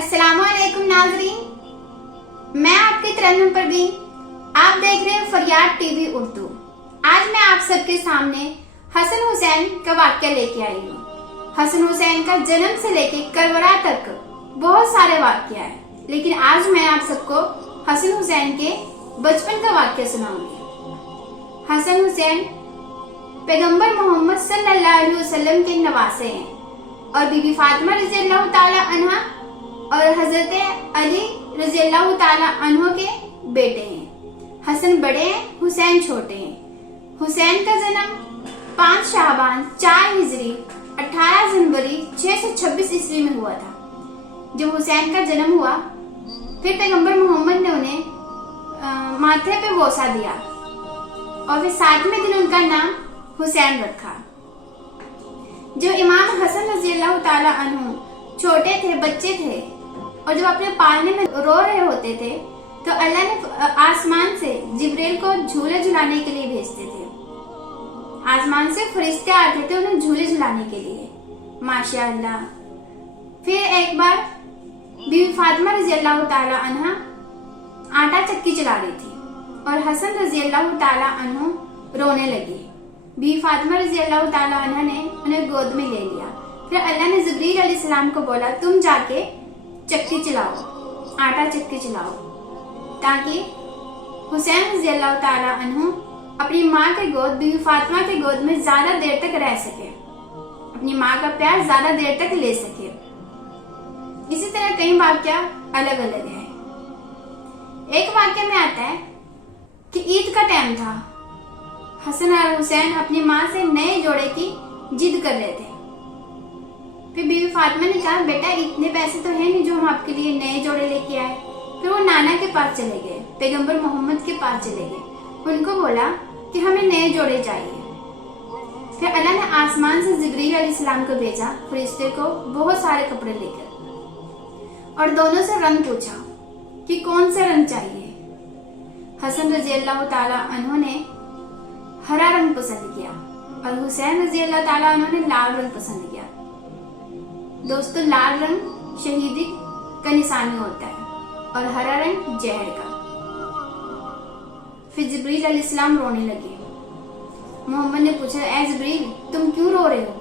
अस्सलाम वालेकुम नाज़रीन, मैं आपकी तरन्नुम परवीन। आप देख रहे हैं फरियाद टीवी उर्दू। आज मैं आप सबके सामने हसन हुसैन का वाक़या लेके आई हूँ। हसन हुसैन का जन्म से लेके करबला तक बहुत सारे वाक़या है, लेकिन आज मैं आप सबको हसन हुसैन के बचपन का वाक़या सुनाऊंगी। हसन हुसैन पैगंबर मोहम्मद सल्लल्लाहु अलैहि वसल्लम के नवासे हैं और बीबी फातिमा रज़ियल्लाहु ताला अन्हा और हजरत अली रज़ियल्लाहु ताला अन्हो के बेटे हैं। हसन बड़े हैं, हुसैन छोटे हैं। हुसैन का जन्म 5 शाबान 4 हिजरी 18 जनवरी 626 ईस्वी में हुआ था। जब हुसैन का जन्म हुआ, फिर पैगंबर मोहम्मद ने उन्हें माथे पे बोसा दिया और फिर 7वें दिन उनका नाम हुसैन रखा। जो इमाम हसन रज़ियल्लाहु ताला अन्हु छोटे थे, बच्चे थे, और जब अपने पालने में रो रहे होते थे तो अल्लाह ने आसमान से जिब्रील को झूले झुलाने के लिए भेजते थे। आसमान से फरिश्ते आते थे उन्हें झूले झुलाने के लिए, माशाअल्लाह। फिर एक बार बीबी फातिमा रज़ियल्लाहु ताला अन्हा आटा चक्की चला रही थी और हसन रज़ियल्लाहु ताला अन्हु रोने लगी। बीबी फातिमा रज़ियल्लाहु ताला अन्हा ने उन्हें गोद में ले लिया। फिर अल्लाह ने जिब्रील अलैहिस्सलाम को बोला, तुम जाके चक्की चलाओ, आटा चक्की चलाओ, ताकि हुसैन रज़ियल्लाहु ताला अन्हु अपनी माँ के गोद, बीबी फातिमा के गोद में ज्यादा देर तक रह सके, अपनी माँ का प्यार ज्यादा देर तक ले सके। इसी तरह कई वाक़या अलग अलग है। एक वाक़या में आता है कि ईद का टाइम था। हसन और हुसैन अपनी माँ से नए जोड़े की जिद कर रहे थे। फिर बीबी फातिमा ने कहा, बेटा इतने पैसे तो है नहीं जो हम आपके लिए नए जोड़े लेके आए। फिर वो नाना के पास चले गए, पैगंबर मोहम्मद के पास चले गए। उनको बोला कि हमें नए जोड़े चाहिए। फिर अल्लाह ने आसमान से जिब्रील अलैहिस्सलाम को भेजा, फरिश्ते को, बहुत सारे कपड़े लेकर, और दोनों से रंग पूछा कि कौन सा रंग चाहिए। हसन रज़ियल्लाहु ताला अन्हु ने हरा रंग पसंद किया और हुसैन रज़ियल्लाहु ताला अन्हु ने लाल रंग पसंद किया। दोस्तों, लाल रंग शहीदी का निशानी होता है और हरा रंग जहर का। फिर जिब्रील अलैहिस्सलाम रोने लगे। मोहम्मद ने पूछा, ऐ जिब्रील तुम क्यों रो रहे हो?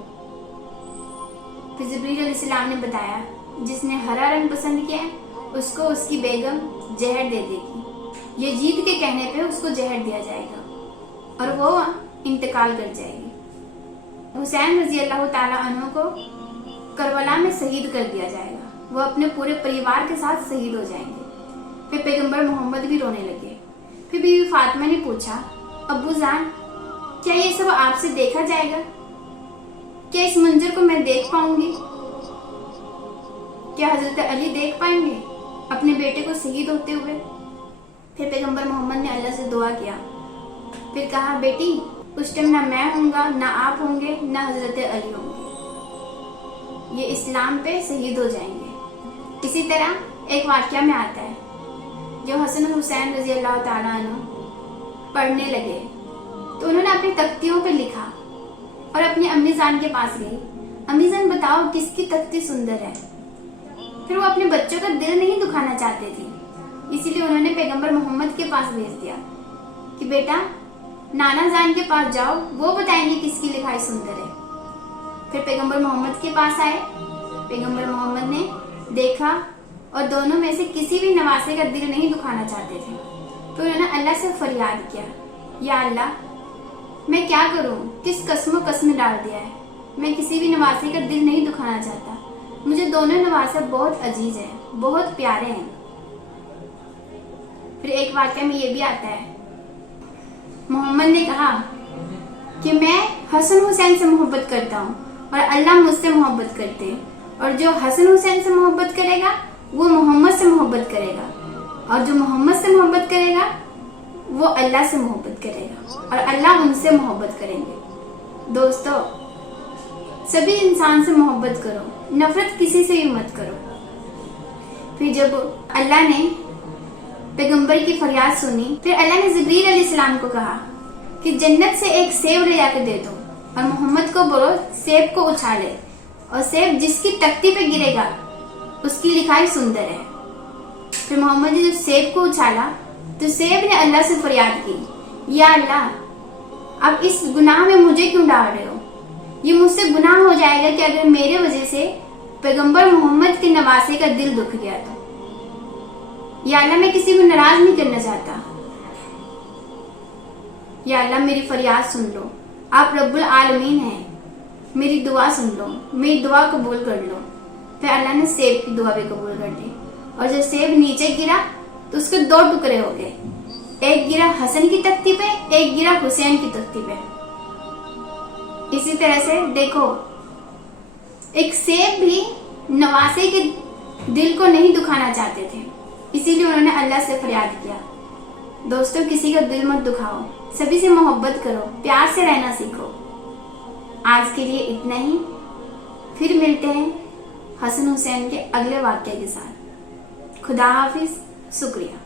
फिर जिब्रील अलैहिस्सलाम ने बताया, जिसने हरा रंग पसंद किया उसको उसकी बेगम जहर दे देगी। यजीद के कहने पे उसको जहर दिया जाएगा और वो इंतकाल कर जाएगी। हुसैन रज़ियल्लाहु ताला अन्हु को करबला में शहीद कर दिया जाएगा। वो अपने पूरे परिवार के साथ शहीद हो जाएंगे। फिर पैगंबर मोहम्मद भी रोने लगे। फिर बीबी फातिमा ने पूछा, अब्बू जान क्या ये सब आपसे देखा जाएगा? क्या इस मंजर को मैं देख पाऊंगी? क्या हजरत अली देख पाएंगे अपने बेटे को शहीद होते हुए? फिर पैगंबर मोहम्मद ने अल्लाह से दुआ किया। फिर कहा, बेटी उस टाइम ना मैं होऊंगा, ना आप होंगे, ना हजरत अली होंगे, ये इस्लाम पे शहीद हो जाएंगे। इसी तरह एक वाक़या में आता है, जो हसन हुसैन रज़ियल्लाहु ताला अन्हु पढ़ने लगे तो उन्होंने अपनी तख्तियों पे लिखा और अपनी अम्मी जान के पास गई, अम्मी जान बताओ किसकी तख्ती सुंदर है। फिर वो अपने बच्चों का दिल नहीं दुखाना चाहते थे, इसीलिए उन्होंने पैगंबर मोहम्मद के पास भेज दिया कि बेटा नाना जान के पास जाओ, वो बताएंगे किसकी लिखाई सुंदर है। फिर पैगंबर मोहम्मद के पास आए। पैगंबर मोहम्मद ने देखा और दोनों में से किसी भी नवासे का दिल नहीं दुखाना चाहते थे। तो उन्होंने अल्लाह से फरियाद किया, या अल्लाह मैं क्या करूं, किस कसमों कसम डाल दिया है, मैं किसी भी नवासे का दिल नहीं दुखाना चाहता, मुझे दोनों नवासे बहुत अजीज है, बहुत प्यारे हैं। फिर एक वाक़या में ये भी आता है, मोहम्मद ने कहा कि मैं हसन हुसैन से मोहब्बत करता हूँ और अल्लाह मुझसे मोहब्बत करते हैं, और जो हसन हुसैन से मोहब्बत करेगा वो मोहम्मद से मोहब्बत करेगा, और जो मोहम्मद से मोहब्बत करेगा वो अल्लाह से मोहब्बत करेगा और अल्लाह उनसे मोहब्बत करेंगे। दोस्तों, सभी इंसान से मोहब्बत करो, नफरत किसी से भी मत करो। फिर जब अल्लाह ने पैगंबर की फरियाद सुनी, फिर अल्लाह ने जिब्रील अलैहिस्सलाम को कहा कि जन्नत से एक सेब ले जाकर दे दो और मोहम्मद को बोलो सेब को उछाले, और सेब जिसकी तख्ती पे गिरेगा उसकी लिखाई सुंदर है। फिर मोहम्मद ने जब सेब को उछाला तो सेब ने अल्लाह से फरियाद की, या अल्लाह, अब इस गुनाह में मुझे क्यों डाल रहे हो? ये मुझसे गुनाह हो जाएगा कि अगर मेरे वजह से पैगंबर मोहम्मद के नवासे का दिल दुख गया तो। या अल्लाह, मैं किसी को नाराज नहीं करना चाहता। या अल्लाह, मेरी फरियाद सुन लो, आप रब्बुल आलमीन हैं, मेरी दुआ सुन लो, मेरी दुआ कबूल कर लो। फिर अल्लाह ने सेब की दुआ भी कबूल कर ली, और जब सेब नीचे गिरा तो उसके 2 टुकड़े हो गए, एक गिरा हसन की तख्ती पे, एक गिरा हुसैन की तख्ती पे। इसी तरह से देखो, एक सेब भी नवासे के दिल को नहीं दुखाना चाहते थे, इसीलिए उन्होंने अल्लाह से फरियाद किया। दोस्तों, किसी का दिल मत दुखाओ, सभी से मोहब्बत करो, प्यार से रहना सीखो। आज के लिए इतना ही, फिर मिलते हैं हसन हुसैन के अगले वाक्य के साथ। खुदा हाफिज, शुक्रिया।